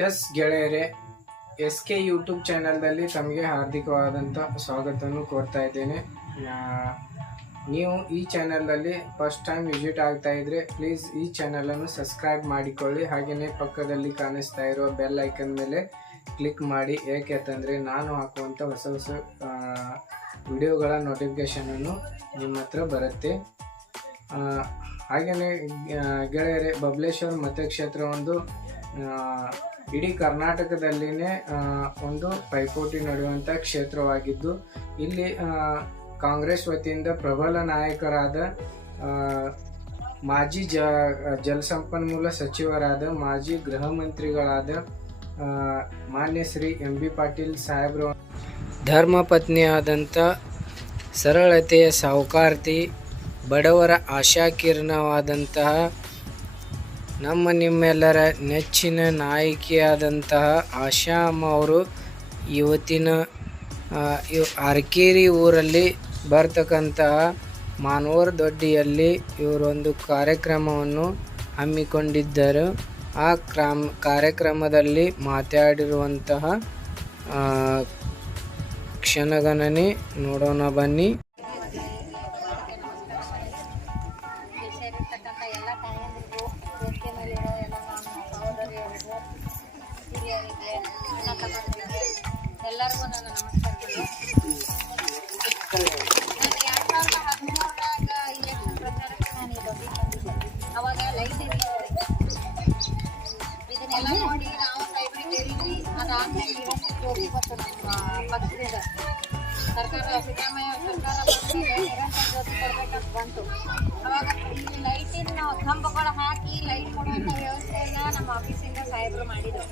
S ಗೆಳೆಯರೆ, SK YouTube ಚಾನಲ್ನಲ್ಲಿ ತಮಗೆ ಹಾರ್ದಿಕವಾದಂಥ ಸ್ವಾಗತವನ್ನು ಕೋರ್ತಾ ಇದ್ದೇನೆ. ನೀವು ಈ ಚಾನಲ್ನಲ್ಲಿ ಫಸ್ಟ್ ಟೈಮ್ ವಿಸಿಟ್ ಆಗ್ತಾ ಇದ್ರೆ ಪ್ಲೀಸ್ ಈ ಚಾನಲನ್ನು ಸಬ್ಸ್ಕ್ರೈಬ್ ಮಾಡಿಕೊಳ್ಳಿ. ಹಾಗೆಯೇ ಪಕ್ಕದಲ್ಲಿ ಕಾಣಿಸ್ತಾ ಇರೋ ಬೆಲ್ ಐಕನ್ ಮೇಲೆ ಕ್ಲಿಕ್ ಮಾಡಿ. ಏಕೆಂತಂದರೆ ನಾನು ಹಾಕುವಂಥ ಹೊಸ ಹೊಸ ವಿಡಿಯೋಗಳ ನೋಟಿಫಿಕೇಷನನ್ನು ನಿಮ್ಮ ಹತ್ರ ಬರುತ್ತೆ. ಹಾಗೆಯೇ ಗೆಳೆಯರೆ, ಬಬಲೇಶ್ವರ ಮತಕ್ಷೇತ್ರ ಒಂದು ಇಡೀ ಕರ್ನಾಟಕದಲ್ಲಿನೇ ಒಂದು ಪೈಪೋಟಿ ನಡೆಯುವಂಥ ಕ್ಷೇತ್ರವಾಗಿದ್ದು, ಇಲ್ಲಿ ಕಾಂಗ್ರೆಸ್ ವತಿಯಿಂದ ಪ್ರಬಲ ನಾಯಕರಾದ ಮಾಜಿ ಜಲಸಂಪನ್ಮೂಲ ಸಚಿವರಾದ ಮಾಜಿ ಗೃಹ ಮಂತ್ರಿಗಳಾದ ಮಾನ್ಯ ಶ್ರೀ MB ಪಾಟೀಲ್ ಸಾಹೇಬ್ರ ಧರ್ಮಪತ್ನಿಯಾದಂಥ ಸರಳತೆಯ ಸಾಹುಕಾರ್ತಿ, ಬಡವರ ಆಶಾಕಿರಣವಾದಂತಹ ನಮ್ಮ ನಿಮ್ಮೆಲ್ಲರ ನೆಚ್ಚಿನ ನಾಯಕಿಯಾದಂತಹ ಆಶಾ ಅಮ್ಮ ಅವರು ಇವತ್ತಿನ ಅರಕೇರಿ ಊರಲ್ಲಿ ಬರ್ತಕ್ಕಂತಹ ಮಾನವರ ದೊಡ್ಡಿಯಲ್ಲಿ ಇವರೊಂದು ಕಾರ್ಯಕ್ರಮವನ್ನು ಹಮ್ಮಿಕೊಂಡಿದ್ದರು. ಆ ಕಾರ್ಯಕ್ರಮದಲ್ಲಿ ಮಾತಾಡಿರುವಂತಹ ಕ್ಷಣಗಣನೆ ನೋಡೋಣ ಬನ್ನಿ. ಎಲ್ಲರಿಗೂ ನನ್ನ ನಮಸ್ಕಾರಗಳು. ನಾನು 2013 ಇಲೆಕ್ಷನ್ ಪ್ರಚಾರಕ್ಕೆ ನಾನು ಇಲ್ಲಿ ಬಂದಿದ್ದೆ. ಅವಾಗ ಲೈಟ್ ಇದನ್ನೆಲ್ಲ ನೋಡಿ ನಾವು ಸಾಹೇಬ್ರಿಗೆ ಹೇಳಿದ್ವಿ. ಅದಾದ್ಮೇಲೆ ಇಲೆಕ್ಷನ್ಗೆ ಹೋಗಿ ಬಂತು ನಮ್ಮ ಪಕ್ಷದಿಂದ ಸರ್ಕಾರ, ಸಿದ್ದರಾಮಯ್ಯ ಸರ್ಕಾರ ಬಂದರೆ ನಿರಂತರ ಜ್ಯೋತಿ ಕೊಡ್ಬೇಕಂತ ಬಂತು. ಅವಾಗ ಇಲ್ಲಿ ಲೈಟಿನ ಕಂಬಗಳು ಹಾಕಿ ಲೈಟ್ ಕೊಡುವಂಥ ವ್ಯವಸ್ಥೆಯನ್ನ ನಮ್ಮ ಆಫೀಸಿಂದ ಸಾಹೇಬರು ಮಾಡಿದ್ರು.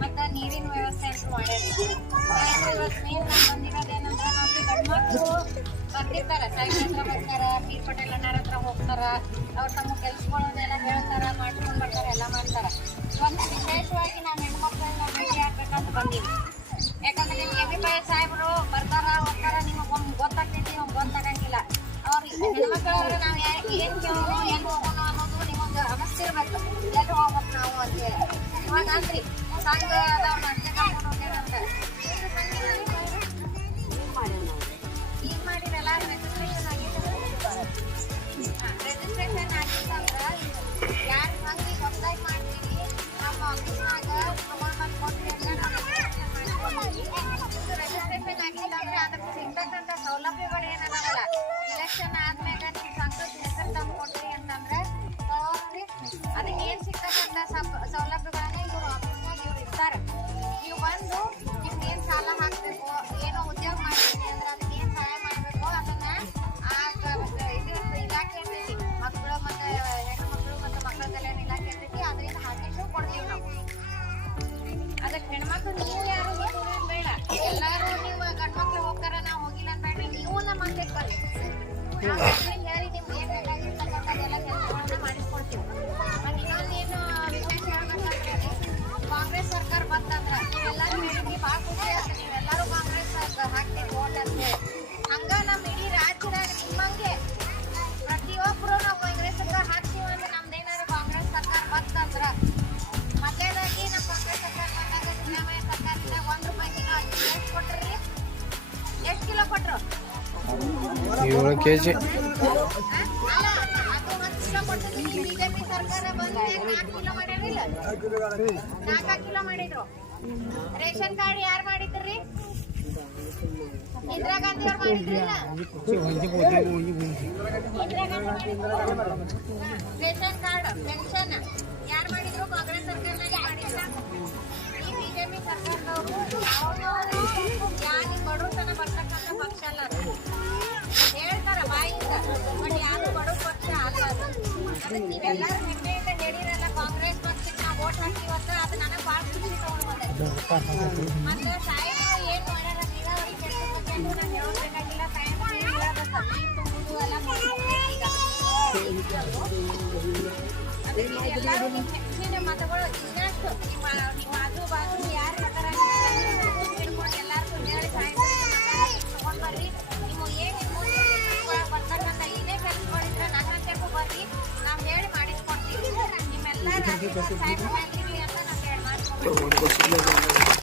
ಮತ್ತು ನೀರಿನ ವ್ಯವಸ್ಥೆ ಅಂತೂ ಮಾಡ್ಯಾರ. ಇವತ್ತು ಮೇನ್ ಬಂದಿರೋದೇನಂದ್ರೆ, ನಮಗೆ ಗಂಡ್ಮಕ್ಳು ಬರ್ತಿರ್ತಾರೆ, ಸಾಹೇಬ್ರ ಹತ್ರ ಬರ್ತಾರ, ಪೀರ್ ಪಟೇಲ್ ಅಣ್ಣರ ಹತ್ರ ಹೋಗ್ತಾರ, ಅವ್ರು ತಮ್ಮ ಕೆಲ್ಸಗಳನ್ನೆಲ್ಲ ಹೇಳ್ತಾರ, ಮಾಡ್ಕೊಂಡು ಬರ್ತಾರೆ, ಎಲ್ಲ ಮಾಡ್ತಾರ. ಒಂದು ವಿಶೇಷವಾಗಿ ನಾವು ಹೆಣ್ಮಕ್ಳನ್ನ ಭೇಟಿ ಆಗ್ಬೇಕಂತ ಬಂದೀವಿ. ಯಾಕಂದ್ರೆ ನಿಮ್ಗೆ MB ಸಾಹೇಬರು ಬರ್ತಾರ ಹೋಗ್ತಾರ, ನಿಮಗೆ ಒಮ್ಮೆ ಗೊತ್ತಾಗ್ತೈತಿ, ಒಮ್ಮೆ ಗೊತ್ತಾಗಂಗಿಲ್ಲ. ಅವ್ರಿಗೆ ಹೆಣ್ಮಕ್ಳವ್ರೆ ನಾವು ಏನು ಕೇಳೋಣ, ಎಲ್ಲಿ ಹೋಗೋಣ ಅನ್ನೋದು ನಿಮಗೆ ಅನಿಸ್ತಿರ್ಬೇಕು. ಎಲ್ಲಿ ಹೋಗ್ಬೇಕು ನಾವು ಅಂತೇಳಿ. ಇವಾಗ ಅಂದ್ರಿ ಸಂಘ ಅದಾವ ಅರ್ಜೆ ಕರ್ಕೊಂಡು ಹೋಗ್ಯಾರಂತ ಈಗ ಮಾಡಿರಲ್ಲ, ರಿಜಿಸ್ಟ್ರೇಷನ್ ಆಗಿದ್ರೆ ರಿಜಿಸ್ಟ್ರೇಷನ್ ಆಗಿತ್ತಂದ್ರೆ ಯಾರು ಸಂಘಿ ಹೊಸದಾಗಿ ಮಾಡ್ತೀವಿ ನಮ್ಮ ಆಫೀಸ್ನಾಗ ಪ್ರಮಾಣ ಕೊಡ್ತೀವಿ ಅಂದ್ರೆ ನಾವು ರಿಜಿಸ್ಟ್ರೇಷನ್ ಆಗಿಲ್ಲ ಅಂದ್ರೆ ಅದಕ್ಕೆ ಸಿಗ್ತಕ್ಕಂಥ ಸೌಲಭ್ಯಗಳು ಏನದಾವಲ್ಲ, ಇಲೆಕ್ಷನ್ ಆದ್ಮೇಲೆ ನಿಮ್ಮ ಸಂಘದ ಹೆಸರು ತಂದು ಕೊಡ್ತೀವಿ ಅಂತಂದ್ರೆ ಅದಕ್ಕೆ ಏನು ಸಿಗ್ತಕ್ಕಂಥ ಸೌಲಭ್ಯಗಳನ್ನ ಇವರು ಆಫೀಸ್ನಾಗ ಇವ್ರು ಇರ್ತಾರೆ. ನೀವು ಬಂದು ನಿಮ್ಗೆ ಏನು ಸಾಲ ಹಾಕಬೇಕು, ಏನೋ ಉದ್ಯೋಗ ಮಾಡ್ತೀವಿ ಅಂದ್ರೆ ಅದಕ್ಕೆ ಏನು ಸಹಾಯ ಮಾಡಬೇಕು ಅದನ್ನ ಇದು ಇಲಾಖೆ ಇರ್ತೈತಿ, ಮಕ್ಕಳು ಮತ್ತು ಹೆಣ್ಮಕ್ಳು ಮತ್ತು ಮಕ್ಕಳ ಕಲ್ಯಾಣ ಇಲಾಖೆ ಇರ್ತೈತಿ, ಅದರಿಂದ ಹಾಕಿಟ್ಟು ಕೊಡ್ತೀವಿ ನಾವು. ಅದಕ್ಕೆ ಹೆಣ್ಮಕ್ಳು ನೀವು ಯಾರು ಹೋಗೋದು ಬೇಡ, ಎಲ್ಲರೂ ನೀವು ಗಂಡ್ಮಕ್ಳು ಹೋಗ್ತಾರ, ನಾವು ಹೋಗಿಲ್ಲ ಬೇಡ್ರಿ, ನೀವು ನಮ್ಮ ಮಂದಿಗೆ ಬರ್ರಿ. ನಾವು ಹೇಳಿ ನಿಮ್ಗೆ ಏನು ಬೇಕಾಗಿರ್ತಕ್ಕಂಥದ್ದೆಲ್ಲ ಕೆಲಸಗಳನ್ನ ಮಾಡಿಸ್ಕೊಡ್ತೀವಿ. ಮತ್ತು ಇನ್ನೊಂದೇನು ವಿಶೇಷ ಹೇಳ್ಬೇಕಂದ್ರೆ, ಕಾಂಗ್ರೆಸ್ ಸರ್ಕಾರ ಬಂತಂದ್ರೆ ನೀವೆಲ್ಲರೂ ಹೇಳಿದ್ವಿ, ಭಾಳ ಖುಷಿ ಆಗ್ತದೆ. ನೀವೆಲ್ಲರೂ ಕಾಂಗ್ರೆಸ್ ಹಾಕ್ತೀವಿ ಓಟ್ ಅಂತೇಳಿ. ಹಂಗ ನಮ್ಮ ಇಡೀ ರಾಜ್ಯದಾಗ ನಿಮ್ಮಂಗೆ ಪ್ರತಿಯೊಬ್ಬರು ನಾವು ಕಾಂಗ್ರೆಸ್ ಸರ್ಕಾರ ಹಾಕ್ತೀವಿ ಅಂದ್ರೆ ನಮ್ದೇನಾದ್ರು ಕಾಂಗ್ರೆಸ್ ಸರ್ಕಾರ ಬಂತಂದ್ರೆ, ಮೊದಲೇದಾಗಿ ನಮ್ಮ ಕಾಂಗ್ರೆಸ್ ಸರ್ಕಾರ ಬಂದಾಗ ಸಿದ್ದರಾಮಯ್ಯ ಸರ್ಕಾರದಿಂದ ₹1 ಕಿಲೋ ಅಕ್ಕಿ ಎಷ್ಟು ಕೊಟ್ರಿ? ಎಷ್ಟು ಕಿಲೋ ಕೊಟ್ರು? 7 kg. ಅಲ್ಲ, ಅದು 1 ಕಿಲೋ ಕೊಟ್ಟಿದ್ದು. ಈ ಬಿಜೆಪಿ ಸರ್ಕಾರ ಬಂದ್ರೆ 4 ಕಿಲೋ ಮಾಡ್ಯಾರಿಲ್ಲ, 4 ಕಿಲೋ ಮಾಡಿದ್ರು. ರೇಷನ್ ಕಾರ್ಡ್ ಯಾರು ಮಾಡಿದ್ರಿ? ಇಂದಿರಾ ಗಾಂಧಿ ಅವ್ರು ಮಾಡಿದ್ರಿಲ್ಲ, ಇಂದಿರಾ ಗಾಂಧಿ ಮಾಡಿದ್ರು. ರೇಷನ್ ಕಾರ್ಡ್ ಪೆನ್ಷನ್ ಯಾರು ಮಾಡಿದ್ರು? ಕಾಂಗ್ರೆಸ್ ಸರ್ಕಾರದಲ್ಲಿ ಮಾಡಿಲ್ಲ. ಈ ಬಿಜೆಪಿ ಸರ್ಕಾರದವರು ಯಾರು ಬಡತನ ಬರ್ತಕ್ಕಂಥ ಪಕ್ಷ ಅಲ್ಲ, ಹೇಳ್ತಾರ ಬಾಯಿಂದ, ಬಟ್ ಯಾರು ಬಡವ ಪಕ್ಷ ಅಲ್ಲ. ಅದಕ್ಕೆ ನೀವೆಲ್ಲರೂ ಹೆಮ್ಮೆಯಿಂದ ಹೇಳಿರಲ್ಲ, ಕಾಂಗ್ರೆಸ್ ಪಕ್ಷಕ್ಕೆ ನಾವು ವೋಟ್ ಹಾಕ್ತೀವಂತ, ಅದು ನನಗೆ ಭಾಳ ಖುಷಿ ತಗೊಂಡು ಬಂದೆ. ಮತ್ತೆ ಸಾಹೇಬರು ಏನು ಮಾಡ್ಯಾರ, ನೀರಾವರಿ ಕೆಲಸ ಬಗ್ಗೆ ನಾನು ಹೇಳಬೇಕಾಗಿಲ್ಲ, ಸಾಹೇಬರು ಹೇಳಬೇಕು, ನೀರು ತುಂಬುದು ಎಲ್ಲ ಈಗ. ಅದಕ್ಕೆ ಎಲ್ಲರೂ ನಿಮ್ಮ ಹೆಚ್ಚಿನ ಮತಗಳು ಇನ್ನಷ್ಟು ನಿಮ್ಮ ಆಜು ಬಾಜು ಯಾರು ಅದರ ಹಿಡ್ಕೊಂಡು ಎಲ್ಲರಿಗೂ ಹೇಳಿ ಸಾಹೇಬರು ತಗೊಂಡು ಬರ್ರಿ. ನೀವು ಏನು ಬರ್ತಕ್ಕಂಥ ಏನೇ ಕೆಲಸಗಳಿದ್ರೆ ನನ್ನ ಹಂತಕ್ಕೂ ಬರ್ರಿ, ನಾವು ಹೇಳಿ ಮಾಡಿಸ್ಕೊಡ್ತೀವಿ. ನಿಮ್ಮೆಲ್ಲ ಸಾಹೇಬರು ಅಂತ ನಾವು ಹೇಳಿ ಮಾಡ್ಕೊಡ್ತೀವಿ. ಒಂದು